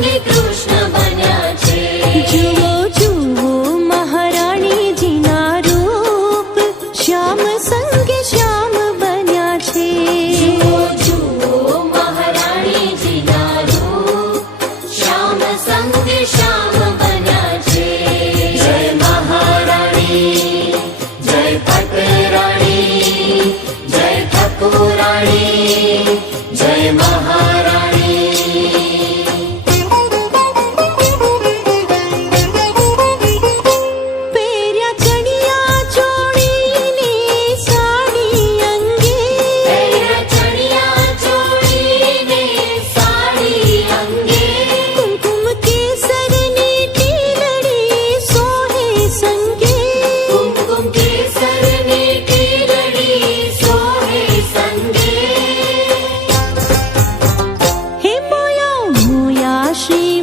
Hare Krishna ti.